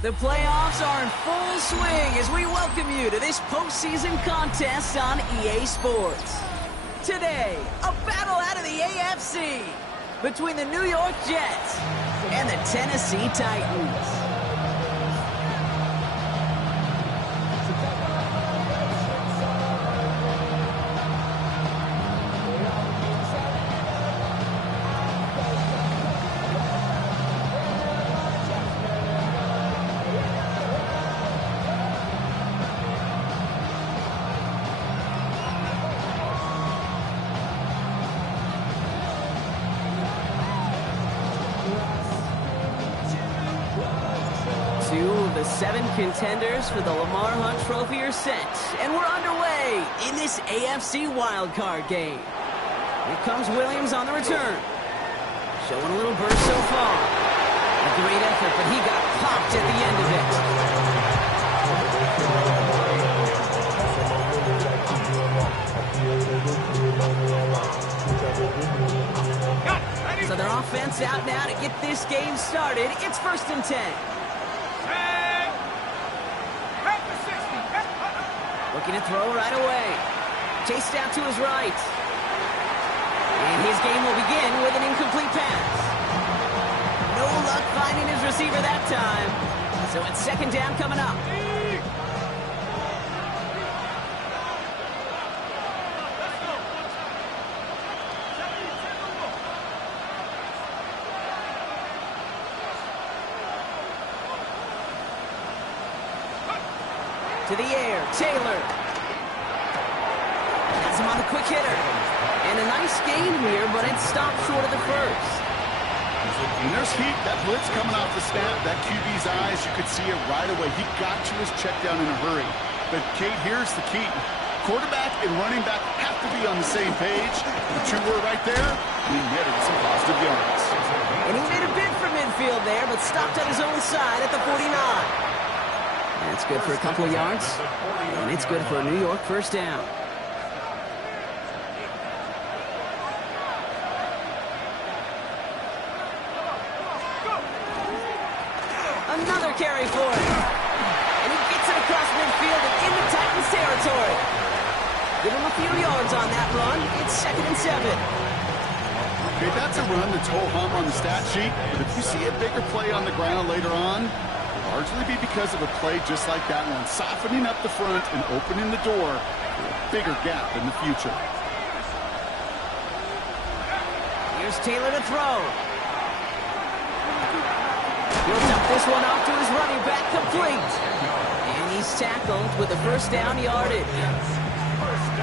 The playoffs are in full swing as we welcome you to this postseason contest on EA Sports. Today, a battle out of the AFC between the New York Jets and the Tennessee Titans. Two of the 7 contenders for the Lamar Hunt Trophy are set, and we're underway in this AFC wildcard game. Here comes Williams on the return. Showing a little burst so far. A great effort, but he got popped at the end of it. So their offense out now to get this game started. It's 1st and 10. Looking to throw right away. Chased out to his right. And his game will begin with an incomplete pass. No luck finding his receiver that time. So it's 2nd down coming up. To the air, Taylor. Has him on the quick hitter. And a nice gain here, but it stopped short of the first. When there's heat, that blitz coming off the snap, that QB's eyes, you could see it right away. He got to his check down in a hurry. But, Kate, here's the key. Quarterback and running back have to be on the same page. The two were right there. He netted some positive yards. And he made a bid for midfield there, but stopped on his own side at the 49. That's good for a couple of yards, and it's good for a New York 1st down. Another carry for him. And he gets it across midfield and into Titans territory. Give him a few yards on that run. It's 2nd and 7. Okay, that's a run that's ho-hum on the stat sheet, but if you see a bigger play on the ground later on, largely be because of a play just like that one, softening up the front and opening the door for a bigger gap in the future. Here's Taylor to throw. He'll dump this one off to his running back, complete. And he's tackled with a 1st down yardage.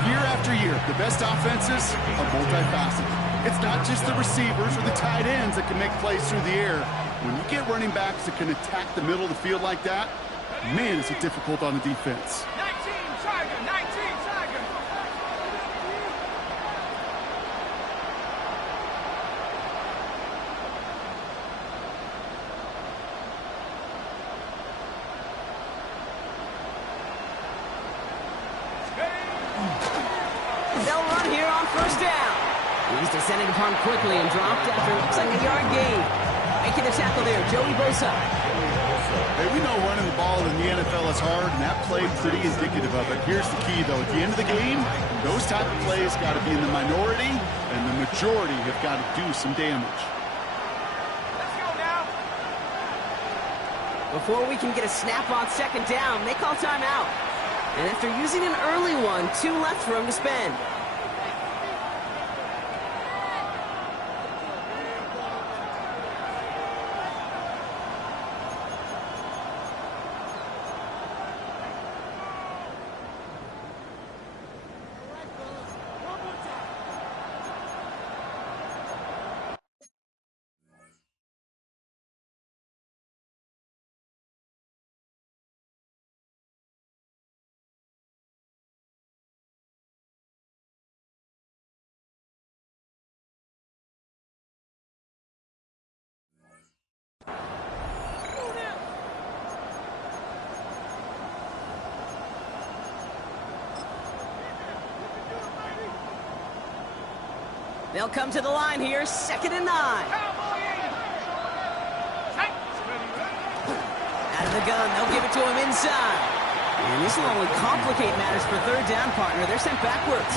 Year after year, the best offenses are multifaceted. It's not just the receivers or the tight ends that can make plays through the air. When you get running backs that can attack the middle of the field like that, man, is it difficult on the defense. 19 Tiger. They'll run here on 1st down. He's descended upon quickly and dropped after it looks like a yard gain. Making the tackle there, Joey Bosa. Hey, we know running the ball in the NFL is hard, and that play pretty indicative of it. Here's the key, though. At the end of the game, those type of plays got to be in the minority, and the majority have got to do some damage. Let's go now. Before we can get a snap on 2nd down, they call timeout. And after using an early one, 2 left for him to spend. They'll come to the line here, 2nd and 9. Out of the gun. They'll give it to him inside. And this will only complicate matters for third down, partner. They're sent backwards.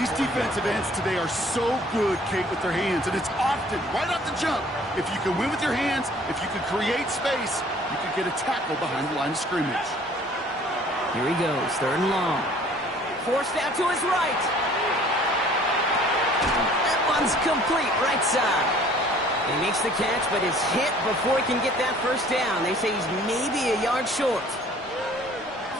These defensive ends today are so good, Kate, with their hands. And it's often, right off the jump, if you can win with your hands, if you can create space, you can get a tackle behind the line of scrimmage. Here he goes, third and long. Forced out to his right. That one's complete, right side. He makes the catch, but is hit before he can get that first down. They say he's maybe a yard short.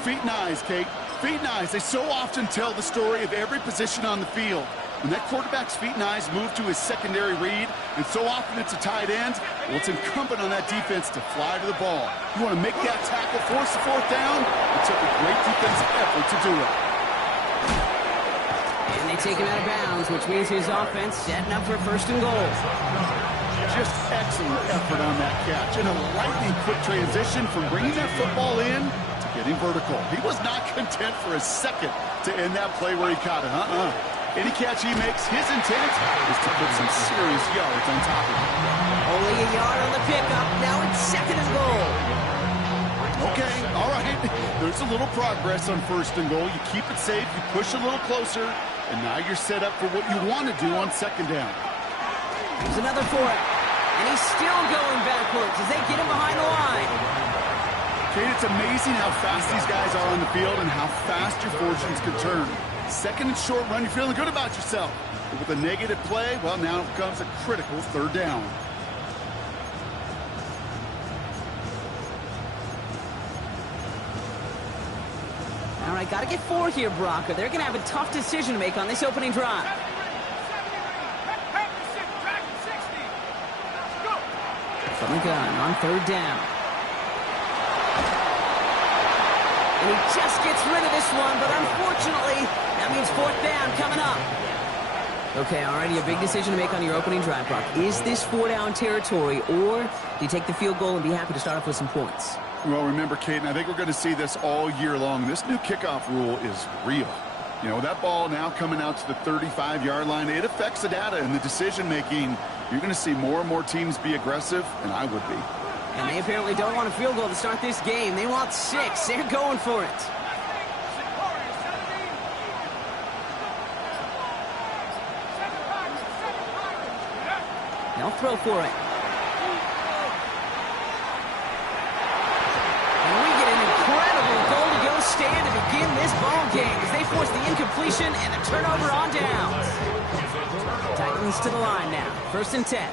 Feet and eyes, Kate. Feet and eyes. They so often tell the story of every position on the field. When that quarterback's feet and eyes move to his secondary read, and so often it's a tight end, well, it's incumbent on that defense to fly to the ball. You want to make that tackle, force the fourth down. It took a great defensive effort to do it. And they take him out of bounds, which means his offense setting up for first and goal. Just excellent effort on that catch. And a lightning-quick transition from bringing that football in to getting vertical. He was not content for a second to end that play where he caught it. Any catch he makes, his intent is to put some serious yards on top of it. Only a yard on the pickup. Now it's second and goal. Okay, all right. There's a little progress on first and goal. You keep it safe, you push a little closer, and now you're set up for what you want to do on second down. Here's another for it. And he's still going backwards as they get him behind the line. Kate, it's amazing how fast these guys are on the field and how fast your fortunes can turn. Second and short run, you're feeling good about yourself. But with a negative play, well, now comes a critical third down. All right, got to get 4 here, Brock, or they're going to have a tough decision to make on this opening drive. From the gun on third down. And he just gets rid of this one, but unfortunately, that means fourth down coming up. Okay, already a big decision to make on your opening drive, Brock. Is this 4-down territory, or do you take the field goal and be happy to start off with some points? Well, remember, Kate, and I think we're going to see this all year long. This new kickoff rule is real. You know, that ball now coming out to the 35-yard line, it affects the data and the decision-making. You're going to see more and more teams be aggressive, and I would be. And they apparently don't want a field goal to start this game. They want 6. They're going for it. They'll throw for it. And we get an incredible goal-to-go stand to begin this ball game as they force the incompletion and a turnover on downs. Titans to the line now. First and 10.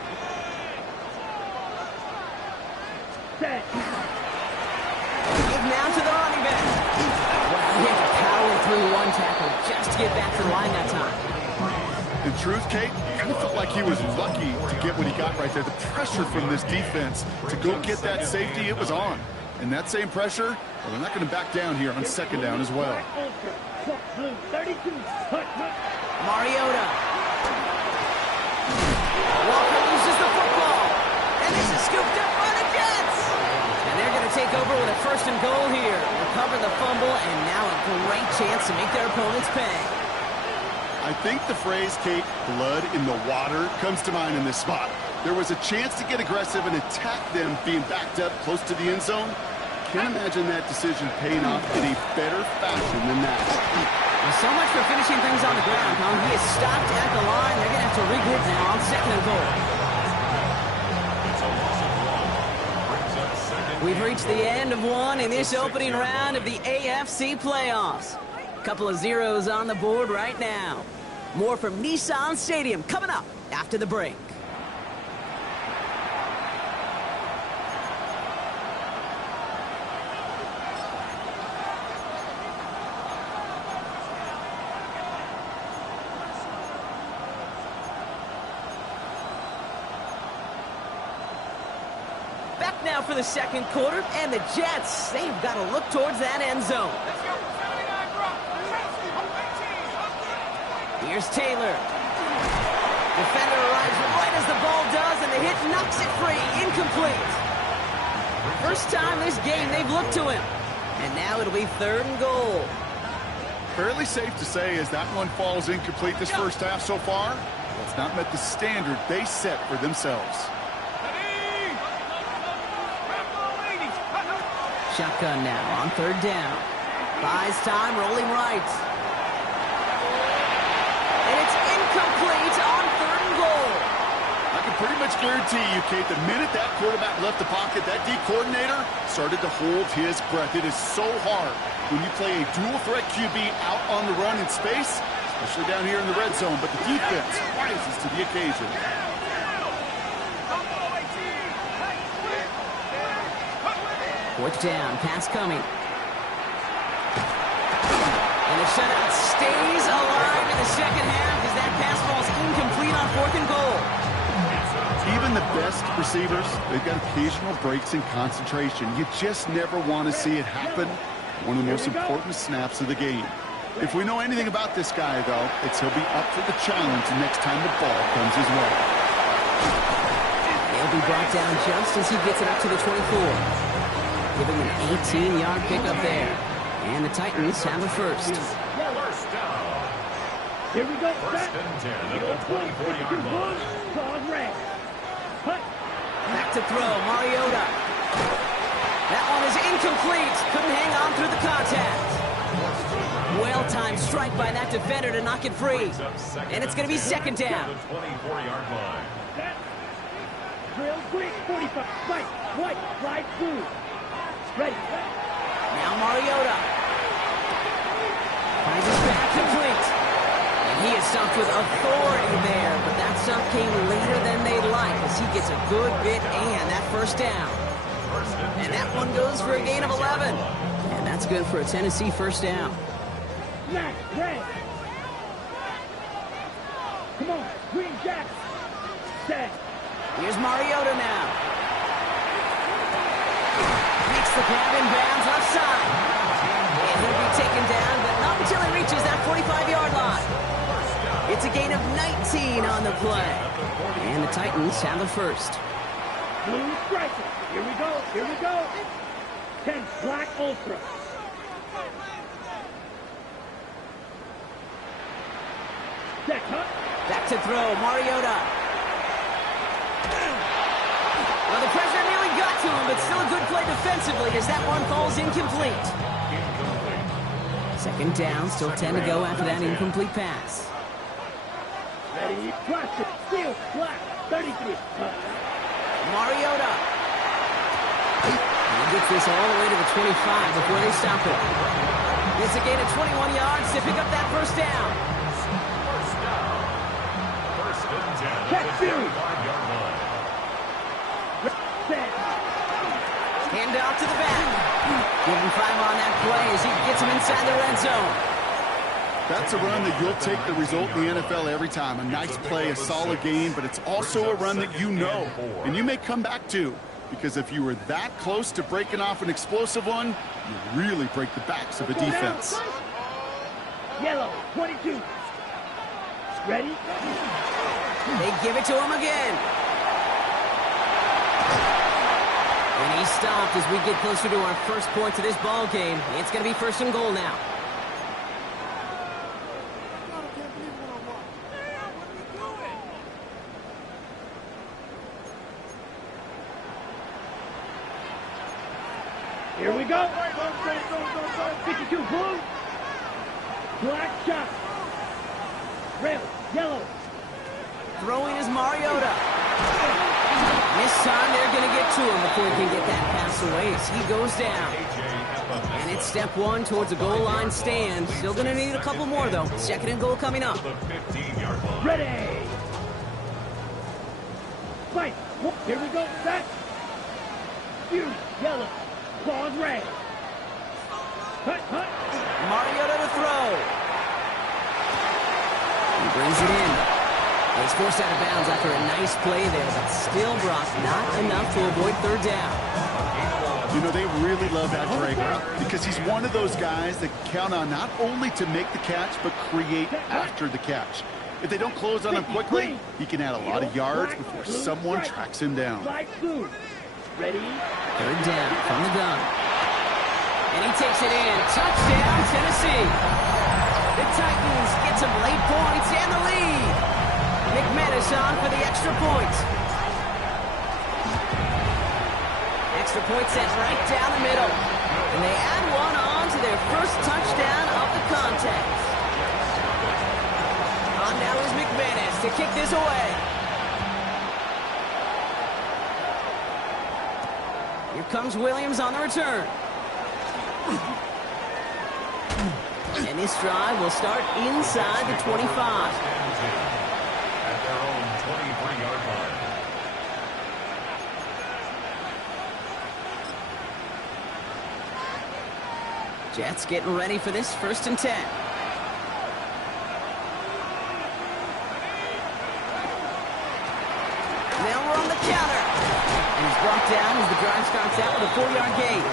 Give now to the running back. He had to power through one tackle just to get back to the line that time. In truth, Kate, it kind of felt like he was lucky to get what he got right there. The pressure from this defense to go get that safety, it was on. And that same pressure, well, they're not going to back down here on second down as well. Mariota. Walker loses the football. And this is scooped up by the Jets. And they're going to take over with a first and goal here. Recover the fumble, and now a great chance to make their opponents pay. I think the phrase, Kate, blood in the water, comes to mind in this spot. There was a chance to get aggressive and attack them being backed up close to the end zone. Can't imagine that decision paying off in a better fashion than that. Well, so much for finishing things on the ground, huh? He is stopped at the line. They're going to have to regroup now on second and goal. We've reached the end of one in this opening round of the AFC playoffs. Couple of zeros on the board right now. More from Nissan Stadium coming up after the break. Back now for the second quarter, and the Jets, they've got to look towards that end zone. Here's Taylor. Defender arrives right as the ball does, and the hit knocks it free. Incomplete. First time this game they've looked to him. And now it'll be third and goal. Fairly safe to say as that one falls incomplete this first half so far, it's not met the standard they set for themselves. Shotgun now on third down. Buys time, rolling right. And it's incomplete on third and goal. I can pretty much guarantee you, Kate, the minute that quarterback left the pocket, that D coordinator started to hold his breath. It is so hard when you play a dual-threat QB out on the run in space, especially down here in the red zone. But the defense rises to the occasion. Fourth down, pass coming. And the shutout stays alive in the second half as that pass ball's incomplete on fourth and goal. Even the best receivers, they've got occasional breaks in concentration. You just never want to see it happen. One of the most important snaps of the game. If we know anything about this guy, though, it's he'll be up for the challenge the next time the ball comes his way. He'll be brought down just as he gets it up to the 24. Giving an 18-yard pickup there. And the Titans have a first. First down. Here we go. First and 10 at the 24-yard line. Back to throw, Mariota. That one is incomplete. Couldn't hang on through the contact. Well-timed strike by that defender to knock it free. And it's going to be second down. The 24-yard line. Drill quick, 45. Right, white, slide through. Ready. Now Mariota. Finds his back complete. And he is stumped with authority there, but that stump came later than they'd like as he gets a good bit and that first down. And that one goes for a gain of 11. And that's good for a Tennessee first down. Black, red. Come on, green jack. Set. Here's Mariota now. Makes the grab in bounds left side. And he'll be taken down, but not until he reaches that 45-yard line. It's a gain of 19 on the play. And the Titans have a first. Blue striker. Here we go, here we go. 10 black ultra. Set, huh? Back to throw, Mariota. Well, the pressure nearly got to him, but still a good play defensively as that one falls incomplete. Second down, still 10 to go after that incomplete pass. Ready, plastic, steel, black, 33. Mariota. He gets this all the way to the 25 before they stop it. It's a gain of 21 yards to pick up that first down. First and 10 at Check the two. 25-yard line. Set. Hand off to the back. Give him 5 on that play as he gets him inside the red zone. That's a run that you'll take the result in the NFL every time. A nice play, a solid game, but it's also a run that you know and you may come back to. Because if you were that close to breaking off an explosive one, you really break the backs of a defense. Yellow, 22. Ready? They give it to him again. And he's stopped as we get closer to our first point to this ball game. It's going to be first and goal now. Here we go. 52 blue. Black shot. Red, yellow. Throwing is Mariota. This time they're going to get to him before he can get that pass away as he goes down. And it's step one towards a goal line stand. Still going to need a couple more, though. Second and goal coming up. The 15-yard line. Ready. Fight. Here we go. Set. Fuse, yellow. Claws, red. Hut, hut. Mariota to throw. He brings it in. He's forced out of bounds after a nice play there, but still brought not enough to avoid third down. You know, they really love that drag route because he's one of those guys that count on not only to make the catch, but create after the catch. If they don't close on him quickly, he can add a lot of yards before someone tracks him down. Light blue. Ready? Third down from the gun. And he takes it in. Touchdown, Tennessee. The Titans get some late points and the lead. McManus on for the extra point. Extra point set right down the middle. And they add one on to their first touchdown of the contest. On now is McManus to kick this away. Here comes Williams on the return. And this drive will start inside the 25. At their own 23-yard line. Jets getting ready for this 1st and 10. Now we're on the counter. And he's brought down as the drive starts out with a 4-yard gain.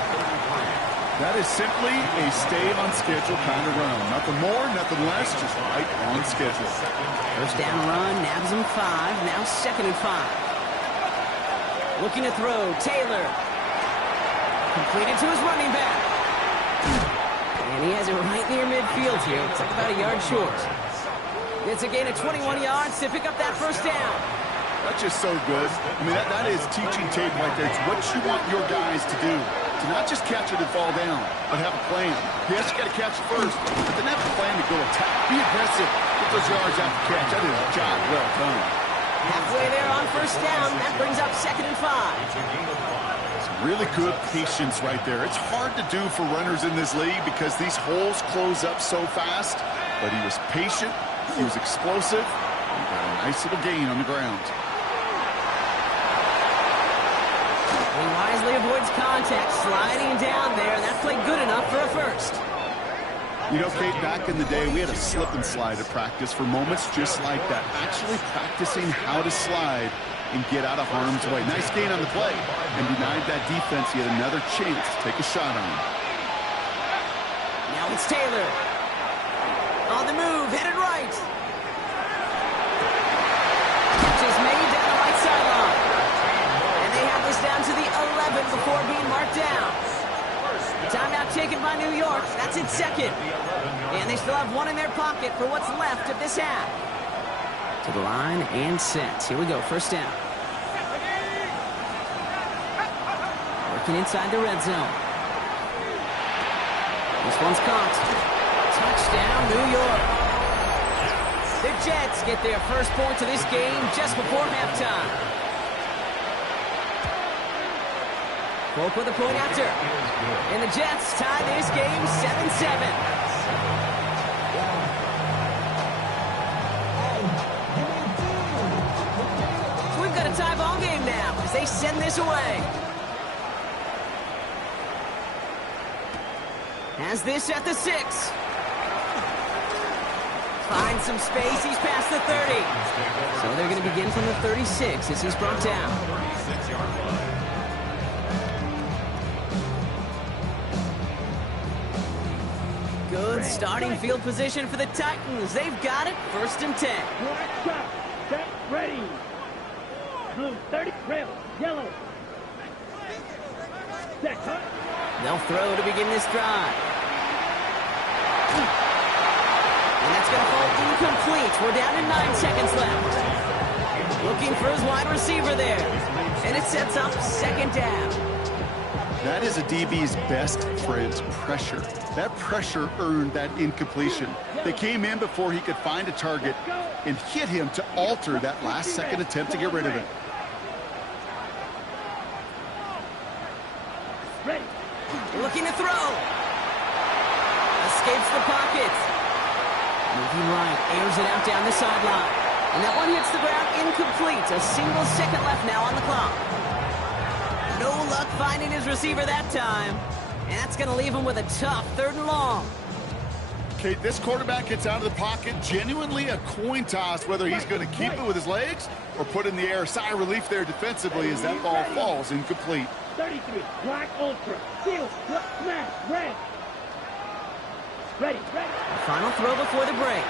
That is simply a stay-on-schedule kind of run. Nothing more, nothing less, just right on schedule. First down run, nabs him 5, now 2nd and 5. Looking to throw, Taylor. Completed to his running back. And he has it right near midfield here. It's like about a yard short. It's a gain of 21 yards to pick up that first down. That's just so good. I mean, that is teaching tape right there. It's what you want your guys to do. To not just catch it and fall down, but have a plan. Yes, you got to catch it first, but then have a plan to go attack. Be aggressive. Get those yards after catch. That is a job well done. Halfway there on first down. That brings up 2nd and 5. Some really good patience right there. It's hard to do for runners in this league because these holes close up so fast, but he was patient, he was explosive, and got a nice little gain on the ground. He wisely avoids contact, sliding down there, and that played good enough for a first. You know, Kate, back in the day, we had a slip and slide at practice for moments just like that. Actually practicing how to slide and get out of harm's way. Nice gain on the play, and denied that defense yet another chance to take a shot on him. Now it's Taylor. On the move, headed right. Catch is made down the right sideline. And they have this down to the 11 before being marked down. Timeout taken by New York. That's its 2nd. And they still have one in their pocket for what's left of this half. To the line and set. Here we go, first down. Working inside the red zone. This one's caught. Touchdown, New York. The Jets get their first points of this game just before halftime. Folk with a point after. And the Jets tie this game 7-7. So we've got a tie ball game now as they send this away. Has this at the 6. Finds some space. He's past the 30. So they're going to begin from the 36 as he's brought down. 36-yard line. Good starting field position for the Titans. They've got it. 1st and 10. Black shot. Set. Ready. Blue 30. Red. Yellow. Set. Cut. They'll throw to begin this drive. And that's going to fall incomplete. We're down to 9 seconds left. Looking for his wide receiver there. And it sets up 2nd down. That is a DB's best friend's pressure. That pressure earned that incompletion. They came in before he could find a target and hit him to alter that last-second attempt to get rid of it. Ready. Looking to throw. Escapes the pocket. Moving right. Airs it out down the sideline. And that one hits the ground incomplete. A single second left now on the clock. No luck finding his receiver that time. And that's going to leave him with a tough 3rd and long. Okay, this quarterback gets out of the pocket. Genuinely a coin toss whether he's going to keep it with his legs or put in the air. Sigh of relief there defensively as that ball falls incomplete. 33. Black Ultra. Seal. Smash. Red. Ready. Ready. Final throw before the break.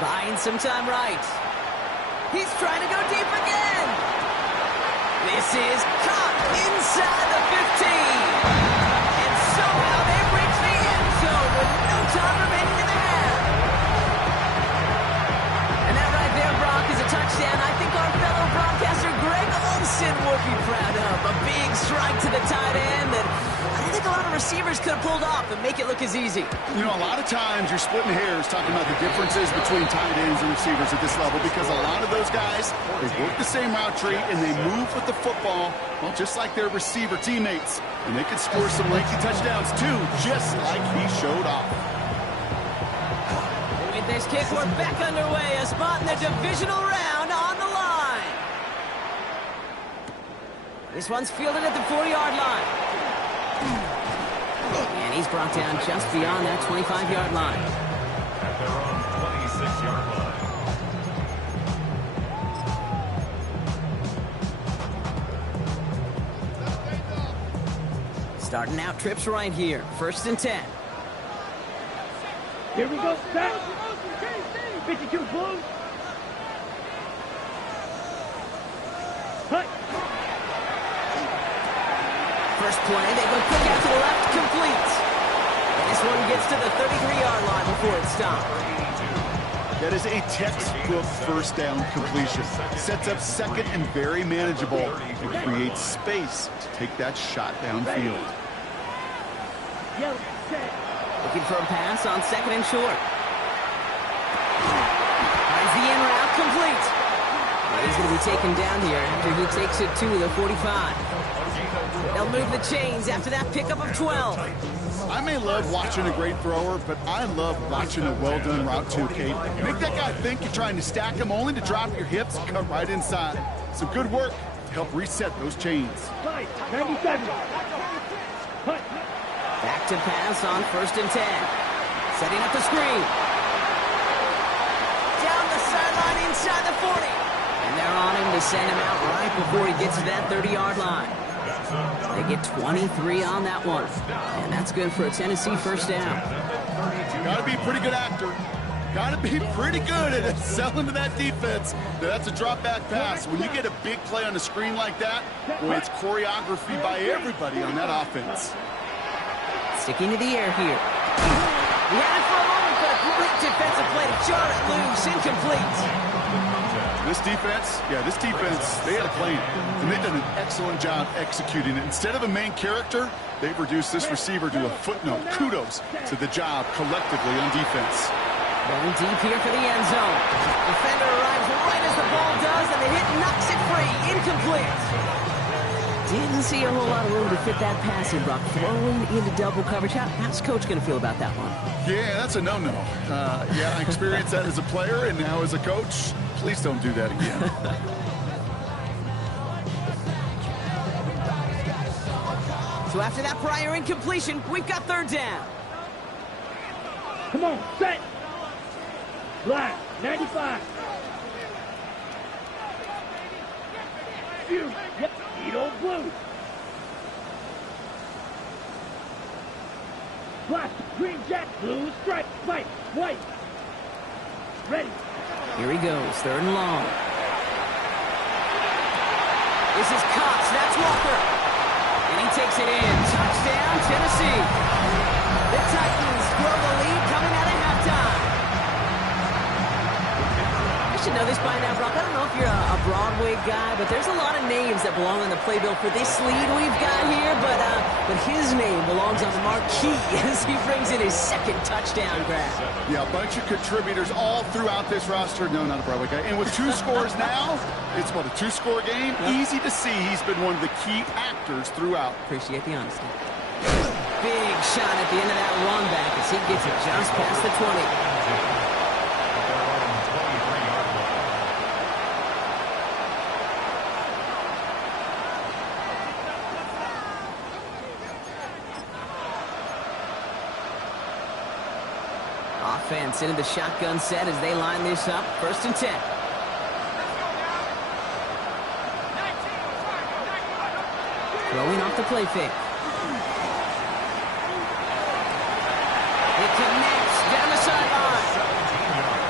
Buying some time right. He's trying to go deep again. This is caught inside the 15. And somehow they've reached the end zone with no time remaining in the half. And that right there, Brock, is a touchdown I think our fellow broadcaster Greg Olsen would be proud of. A big strike to the tight end that I think a lot of receivers could have pulled off and make it look as easy. You know, a lot of times you're splitting hairs talking about the differences between tight ends and receivers at this level because a lot of those guys, they work the same route tree and they move with the football, well, just like their receiver teammates. And they can score some lengthy touchdowns, too, just like he showed off. With this kick, we're back underway. A spot in the divisional round on the line. This one's fielded at the 40-yard line. And he's brought down just beyond that 25-yard line. At their own 26-yard line. Starting out trips right here. 1st and 10. Here we go, set. 52 Blues. Cut. First play, they go quick out to the left, complete. And this one gets to the 33-yard line before it's stopped. That is a textbook first down completion. Sets up second and very manageable. It creates space to take that shot downfield. Yellow, set. Looking for a pass on 2nd and short. Finds the in route, complete. But he's going to be taken down here after he takes it to the 45. They'll move the chains after that pickup of 12. I may love watching a great thrower, but I love watching a well-done route too, Kate. Make that guy think you're trying to stack him only to drop your hips and cut right inside. Some good work to help reset those chains. 97. Cut. Back to pass on 1st and 10. Setting up the screen. Down the sideline inside the 40. And they're on him to send him out right before he gets to that 30-yard line. They get 23 on that one. And that's good for a Tennessee first down. Got to be a pretty good actor. Got to be pretty good at selling to that defense. That's a drop back pass. When you get a big play on the screen like that, boy, it's choreography by everybody on that offense. Sticking to the air here. He had it for a moment, but a great defensive play to jar it loose. Incomplete. This defense, they had a plan. And they've done an excellent job executing it. Instead of a main character, they've reduced this receiver to a footnote. Kudos to the job collectively on defense. Going deep here for the end zone. Defender arrives right as the ball does, and the hit knocks it free. Incomplete. Didn't see a whole lot of room to fit that pass in, Brock. Throwing into double coverage. How's Coach going to feel about that one? Yeah, that's a no-no. Yeah, I experienced that as a player and now as a coach. Please don't do that again. So after that prior incompletion, we've got 3rd down. Come on, set. Black, 95. You, yep, Edo Blue. Black, green jack, blue stripe, white, white. Ready. Here he goes, 3rd and long. This is Cox, that's Walker. And he takes it in. Touchdown, Tennessee. The Titans grow the lead coming out of halftime. I should know this by now, Brock. I don't know if you're a Broadway guy, but there's a lot of names that belong on the playbill for this lead we've got here, but his name belongs on the marquee as he brings in his 2nd touchdown grab. Yeah, a bunch of contributors all throughout this roster. No, not a Broadway guy. And with 2 scores now, it's what, a 2-score game? Yep. Easy to see he's been one of the key actors throughout. Appreciate the honesty. Big shot at the end of that run back as he gets it just past the 20. Offense into the shotgun set as they line this up. 1st and 10. Throwing off the play fake. It connects down the sideline.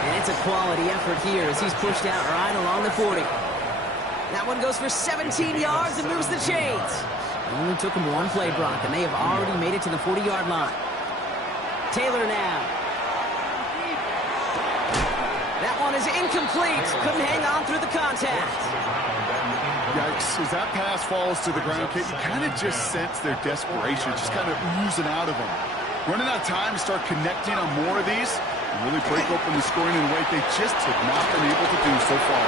And it's a quality effort here as he's pushed out right along the 40. That one goes for 17 yards and moves the chains. It only took him one play, Brock, and they have already made it to the 40-yard line. Taylor now. That one is incomplete. Couldn't hang on through the contact. Yeah, looks as that pass falls to the ground, Kate, you kind of just sense their desperation, just kind of oozing out of them. Running out of time to start connecting on more of these and really break open the scoring in a way they just have not been able to do so far.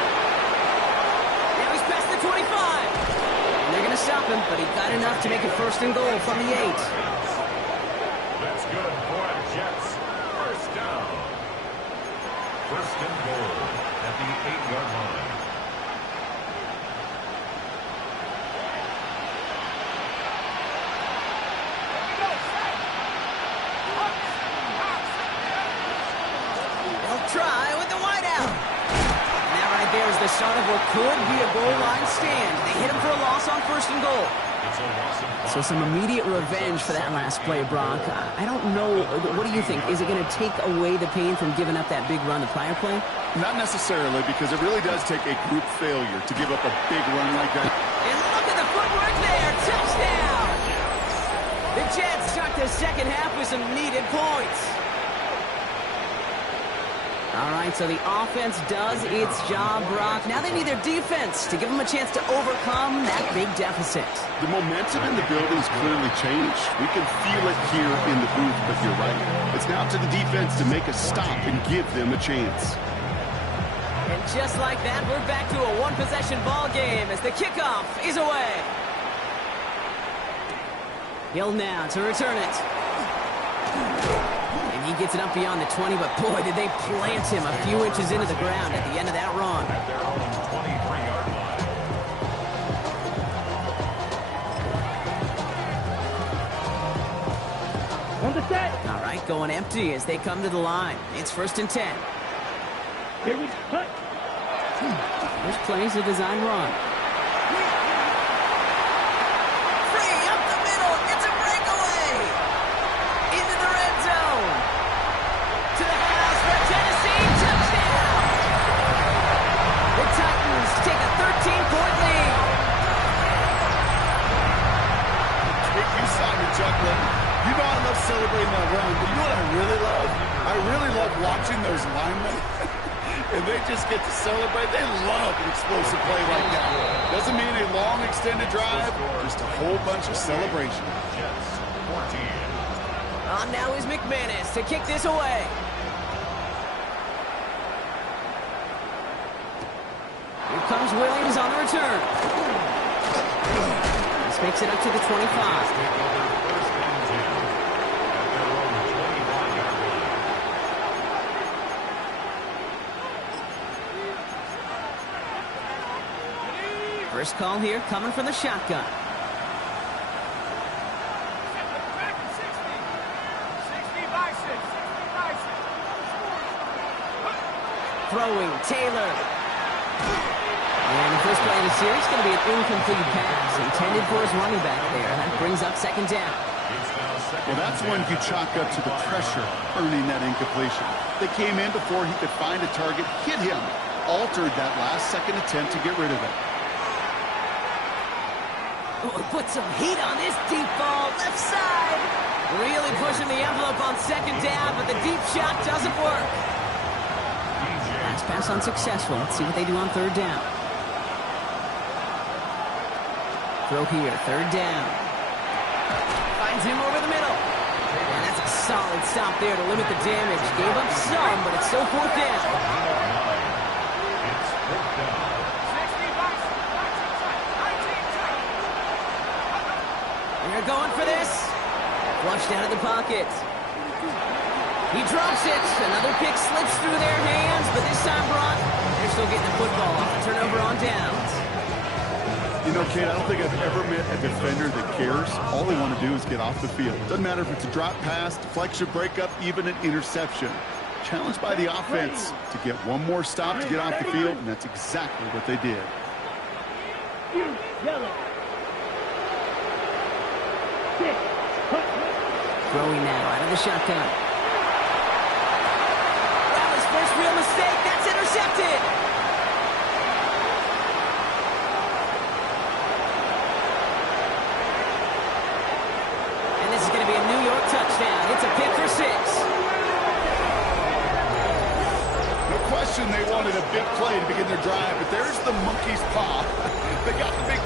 Now he's past the 25. And they're going to stop him, but he got enough to make it first and goal from the 8. That's good for the Jets. First down. First and goal at the 8-yard line. Try with the wideout. And that right there is the start of what could be a goal line stand. They hit him for a loss on first and goal. So some immediate revenge for that last play, Brock. I don't know. What do you think? Is it going to take away the pain from giving up that big run the prior play? Not necessarily, because it really does take a group failure to give up a big run like that. And look at the footwork there. Touchdown. The Jets start the second half with some needed points. All right, so the offense does its job, Brock. Now they need their defense to give them a chance to overcome that big deficit. The momentum in the building's clearly changed. We can feel it here in the booth, but you're right. It's now to the defense to make a stop and give them a chance. And just like that, we're back to a one-possession ball game as the kickoff is away. Hill now to return it. He gets it up beyond the 20, but boy, did they plant him a few inches into the ground at the end of that run. At their own 23-yard line. On the set. All right, going empty as they come to the line. It's first and 10. Here we cut. This plays a design run. Free up the middle. It's a breakaway. Into the red zone. To the house for Tennessee. Touchdown. The Titans take a 13-point lead. You saw me chuckling. You know I love celebrating that run, but you know what I really love? I really love watching those linemen. And they just get to celebrate. They love an explosive play like that. Doesn't mean a long extended drive, just a whole bunch of celebration. Jets 14. On now is McManus to kick this away. Here comes Williams on the return. This makes it up to the 25. First call here coming from the shotgun. 60 by 6. 60 by 6. Throwing, Taylor. And the first play of the series is going to be an incomplete pass intended for his running back there. That brings up second down. Well, that's when you chalk up to the pressure earning that incompletion. They came in before he could find a target, hit him, altered that last second attempt to get rid of it. Oh, put some heat on this deep ball, left side. Really pushing the envelope on second down, but the deep shot doesn't work. Last pass unsuccessful. Let's see what they do on third down. Throw here, third down. Finds him over the middle. And that's a solid stop there to limit the damage. Gave up some, but it's still fourth down. It's fourth down. 60 by 6. They're going for this. Flushed out of the pocket. He drops it. Another pick slips through their hands, but this time, Brock, they're still getting the football off the turnover on downs. You know, Kate, I don't think I've ever met a defender that cares. All they want to do is get off the field. Doesn't matter if it's a drop pass, deflection, breakup, even an interception. Challenged by the offense to get one more stop to get off the field, and that's exactly what they did. Yellow. 6. Cut. Throwing now out of the shotgun. That was first real mistake. That's intercepted. And this is going to be a New York touchdown. It's a pick for 6. No question they wanted a big play to begin their drive, but there's the monkey's paw. They got the big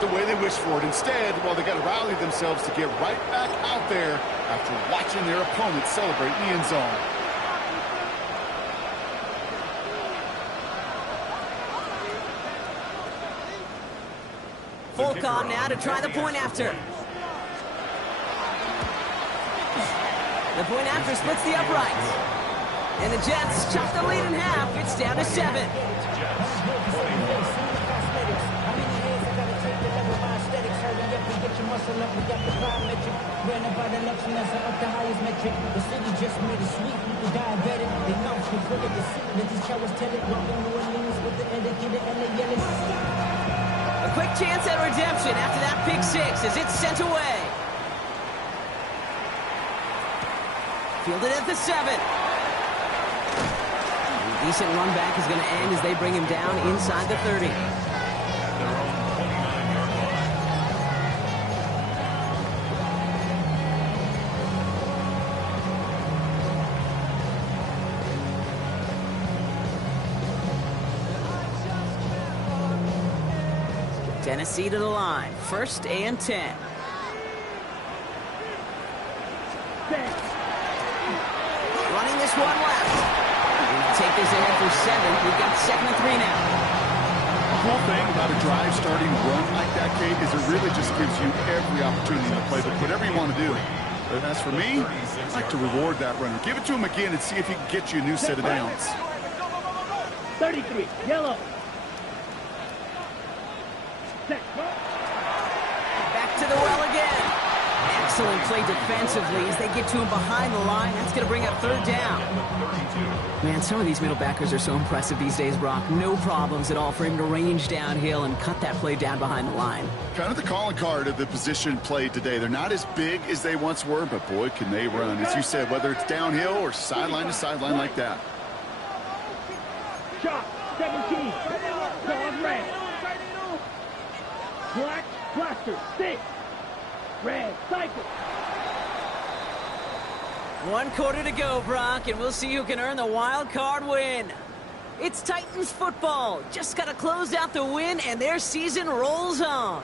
the way they wished for it. Instead, well, they got to rally themselves to get right back out there after watching their opponent celebrate in the end zone. Folk on now to try the point after. The point after splits the uprights. And the Jets chop the lead in half. It's down to 7. A quick chance at redemption after that pick 6 as it's sent away. Fielded at the 7. A decent run back is going to end as they bring him down inside the 30. Tennessee to the line. 1st and 10. Running this one left. We'll take this ahead for 7. We've got 2nd and 3 now. The cool thing about a drive starting run like that, Kate, is it really just gives you every opportunity to play whatever you want to do. But as for me, I like to reward that runner. Give it to him again and see if he can get you a new set of downs. 33, yellow. Back to the well again. Excellent play defensively as they get to him behind the line. That's going to bring up 3rd down. Man, some of these middle backers are so impressive these days, Brock. No problems at all for him to range downhill and cut that play down behind the line. Kind of the calling card of the position played today. They're not as big as they once were, but boy, can they run. As you said, whether it's downhill or sideline to sideline like that. Shot, 17. Dog red. Black, blaster, 6. Red, cycle. 1 quarter to go, Brock, and we'll see who can earn the wild card win. It's Titans football. Just got to close out the win, and their season rolls on.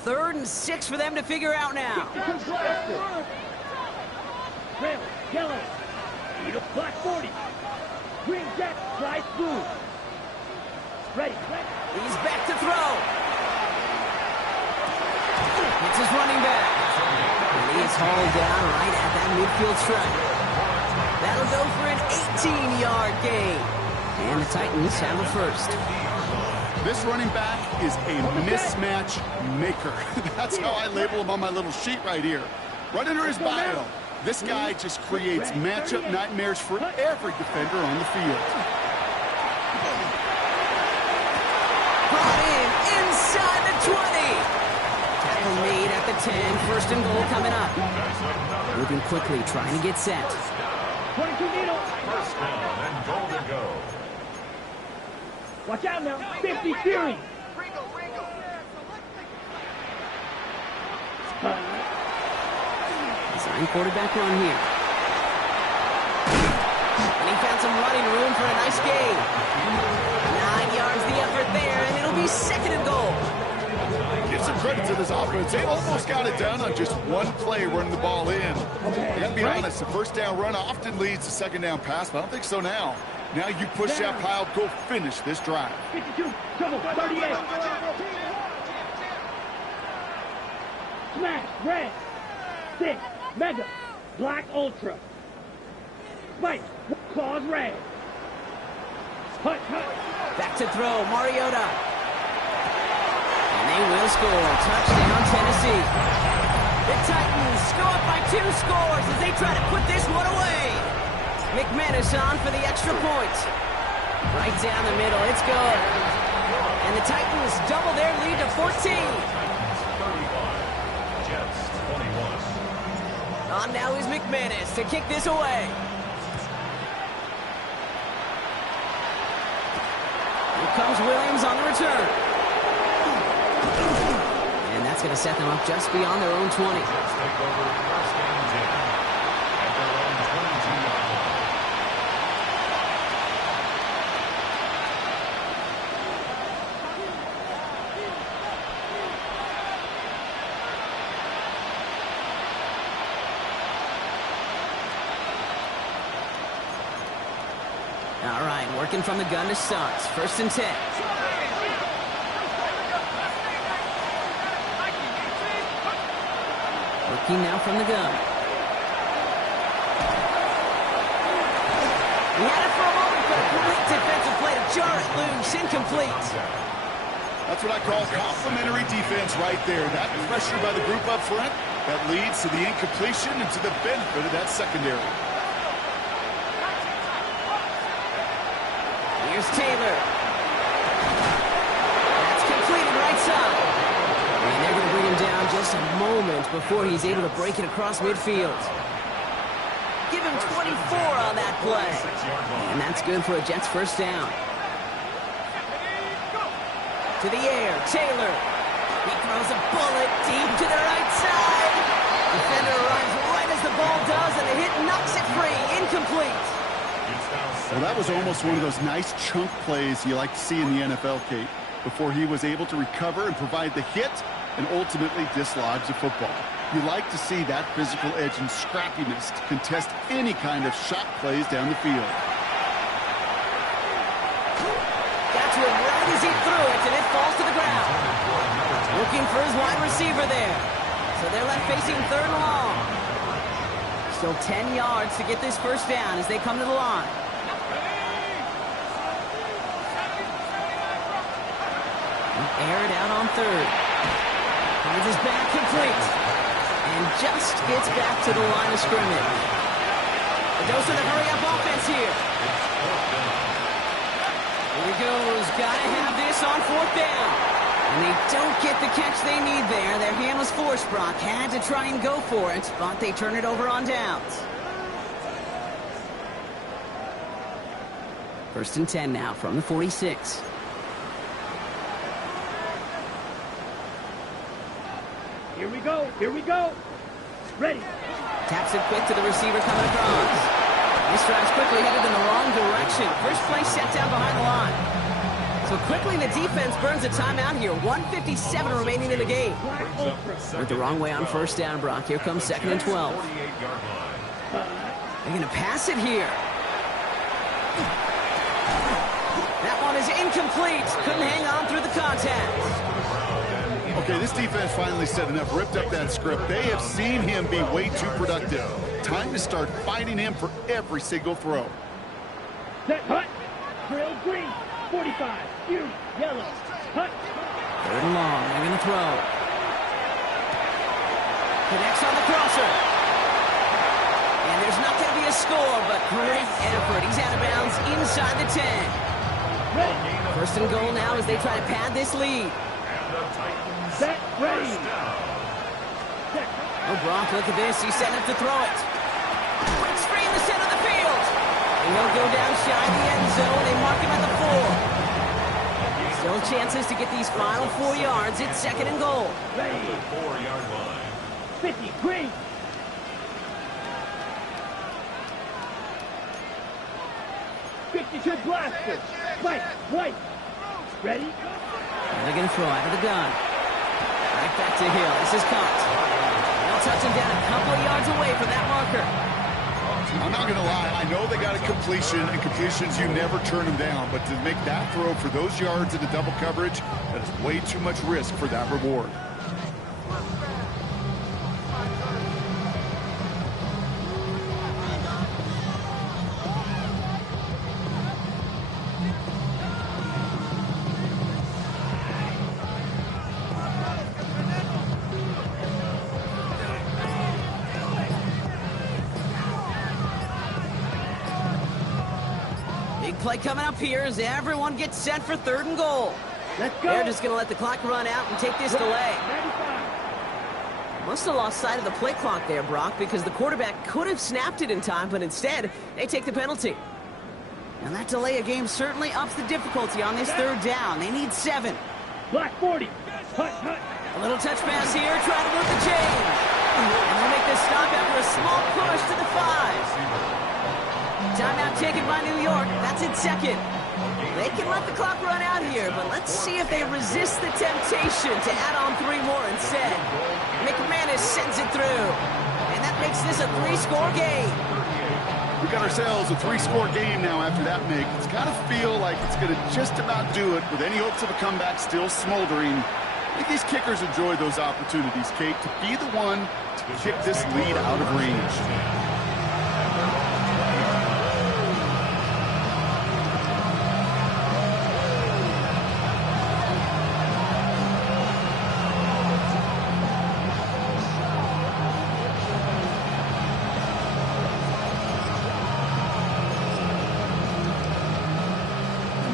Third and 6 for them to figure out now. Red, yellow. Eagle, black 40. Green jet, fly blue. Ready. He's back to throw. It's his running back. And he is hauled down right at that midfield stripe. That'll go for an 18-yard gain. And the Titans have a 1st. This running back is a mismatch maker. That's how I label him on my little sheet right here. Right under his bio. This guy just creates matchup nightmares for every defender on the field. Brought in inside the 20. Tackle made at the 10. 1st and goal coming up. Moving quickly, trying to get set. 22 needle. 1st down and goal to go. Watch out now. 50 series. Design quarterback run here. And he found some running room for a nice gain. 9 yards the effort there, and it'll be 2nd and goal. Give some credit to this offense. They almost got it done on just one play running the ball in. I got to be honest, the 1st down run often leads to 2nd down pass, but I don't think so now. Now you push that pile, go finish this drive. 52, double, 38. Smash, red. 6, mega, black ultra. Spike, claws red. Hut. Back to throw, Mariota. And they will score. Touchdown, Tennessee. The Titans go up by 2 scores as they try to put this one away. McManus on for the extra point. Right down the middle, it's good. And the Titans double their lead to 14. 35. Jets 21. On now is McManus to kick this away. Here comes Williams on the return. And that's That's going to set them up just beyond their own 20. Jets take over first and 10 at their own 22-yard line. All right, working from the gun to start. First and 10. Working now from the gun. He had it for a moment, but a great defensive play to jar it loose. Incomplete. That's what I call complimentary defense right there. That pressure by the group up front, that leads to the incompletion and to the benefit of that secondary. Here's Taylor. That's completed right side. And they're going to bring him down just a moment before he's able to break it across midfield. Give him 24 on that play. And that's good for a Jets first down. To the air, Taylor. He throws a bullet deep to the right side. Defender arrives right as the ball does, and the hit knocks it free. Incomplete. Well, that was almost one of those nice chunk plays you like to see in the NFL, Kate, before he was able to recover and provide the hit and ultimately dislodge the football. You like to see that physical edge and scrappiness to contest any kind of shot plays down the field. Got to him right as he threw it, and it falls to the ground. Looking for his wide receiver there. So they're left facing third and long. Still 10 yards to get this first down as they come to the line. Air it out on third. Finds his back complete. And just gets back to the line of scrimmage. A dose of the hurry-up offense here. Here he goes. Gotta have this on fourth down. And they don't get the catch they need there. Their hand was forced, Brock. Had to try and go for it, but they turn it over on downs. First and 10 now from the 46. Here we go. Here we go. Ready. Taps it quick to the receiver coming across. This drive's quickly headed in the wrong direction. First play set down behind the line. So quickly the defense burns a timeout here. 1:57 remaining in the game. Went the wrong way on first down, Brock. Here comes second and 12. They're going to pass it here. That one is incomplete. Couldn't hang on through the contact. Okay, this defense finally set enough, ripped up that script. They have seen him be way too productive. Time to start fighting him for every single throw. Set, hut. Drill green. 45. Beauty. Yellow. Hut. Third and long. They're going to throw. Connects on the crosser. And there's not going to be a score, but great effort. He's out of bounds inside the 10. Ready. First and goal now as they try to pad this lead. Set. Ready. Set. Oh, Brock, look at this. He's setting up to throw it. Breaks free in the center of the field. And he'll go down shy of the end zone. They mark him at the 4. Still chances to get these final 4 yards. It's second and goal. Ready. 4-yard line. 50. Green. 52 blaster. White. White. Ready. And they're going to throw out of the gun. Right back to Hill. This is caught. They'll touch him down a couple of yards away from that marker. I'm not going to lie. I know they got a completion, and completions, you never turn them down. But to make that throw for those yards into double coverage, that is way too much risk for that reward. Play coming up here as everyone gets set for third and goal. Let's go. They're just going to let the clock run out and take this delay. 95. Must have lost sight of the play clock there, Brock, because the quarterback could have snapped it in time, but instead, they take the penalty. And that delay of game certainly ups the difficulty on this third down. They need 7. Black 40. Hut, hut. A little touch pass here, trying to work the change. And they'll make this stop after a small push to the 5. Timeout taken by New York. That's in second. They can let the clock run out here, but let's see if they resist the temptation to add on 3 more instead. McManus sends it through. And that makes this a 3-score game. We got ourselves a 3-score game now after that make. It's got to feel like it's going to just about do it with any hopes of a comeback still smoldering. I think these kickers enjoy those opportunities, Kate, to be the one to kick this lead out of range.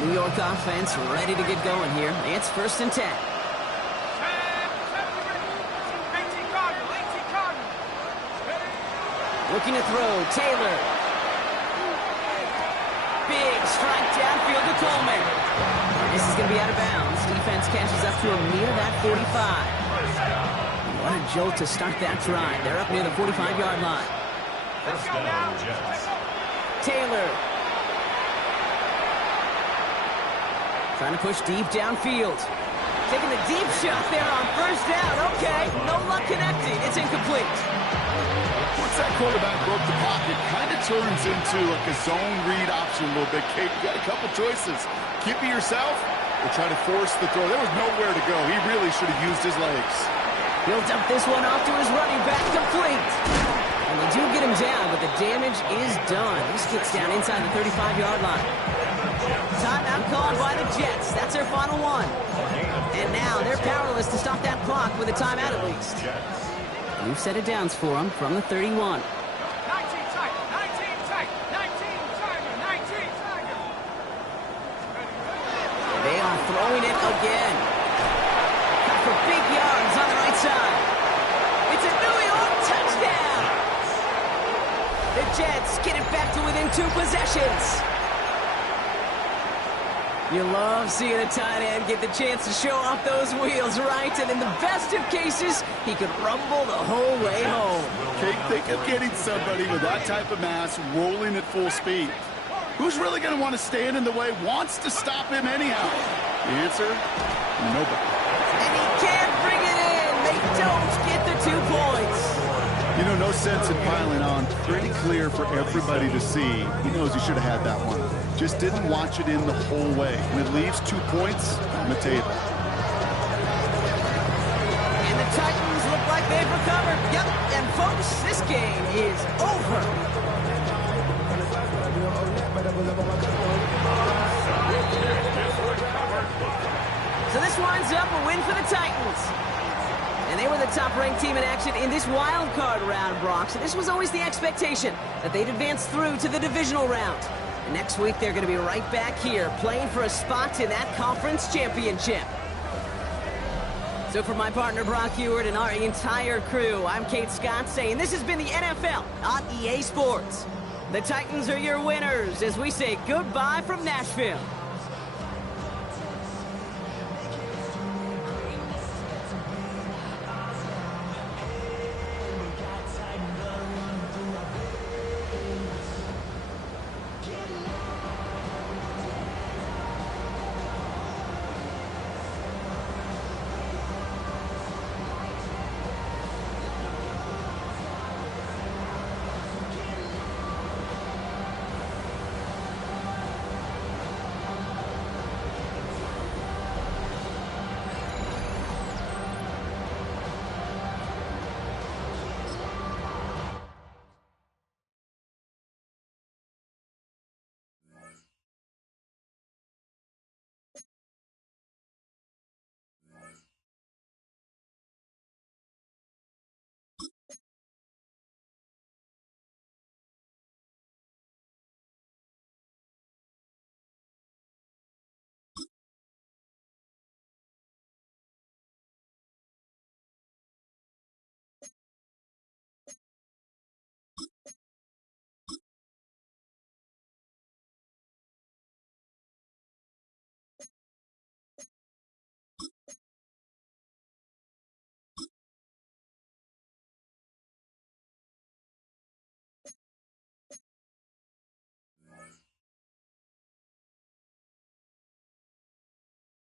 New York offense ready to get going here. It's 1st and 10. 18 Cardinal, 18 Cardinal. Looking to throw, Taylor. Big strike downfield to Coleman. This is going to be out of bounds. Defense catches up to him near that 45. What a jolt to start that drive. They're up near the 45-yard line. First down, Jets. Taylor. Trying to push deep downfield. Taking a deep shot there on 1st down. Okay, no luck connecting. It's incomplete. Once that quarterback broke the pocket, kind of turns into like a zone read option a little bit. Kate, you got a couple choices. Keep it yourself or try to force the throw. There was nowhere to go. He really should have used his legs. He'll dump this one off to his running back, complete. And they do get him down, but the damage is done. This gets down inside the 35-yard line. Timeout called by the Jets. That's their final one. And now they're powerless to stop that clock with a timeout at least. New set of downs for them from the 31. 19 tight, 19 tight, 19 tiger, 19 tiger. They are throwing it again. Got for big yards on the right side. It's a New York touchdown. The Jets get it back to within 2 possessions. You love seeing a tight end get the chance to show off those wheels, right? And in the best of cases, he could rumble the whole way home. Kate, think of getting somebody with that type of mass rolling at full speed. Who's really going to want to stand in the way, wants to stop him anyhow? The answer, nobody. And he can't bring it in. They don't get the 2 points. You know, no sense in piling on. Pretty clear for everybody to see. He knows he should have had that one. Just didn't watch it in the whole way. And it leaves 2 points on the table. And the Titans look like they've recovered. Yep, and folks, this game is over. So this winds up a win for the Titans. And they were the top-ranked team in action in this wild card round, Brock. So this was always the expectation that they'd advance through to the divisional round. And next week, they're going to be right back here playing for a spot in that conference championship. So for my partner, Brock Huard, and our entire crew, I'm Kate Scott saying this has been the NFL on EA Sports. The Titans are your winners as we say goodbye from Nashville.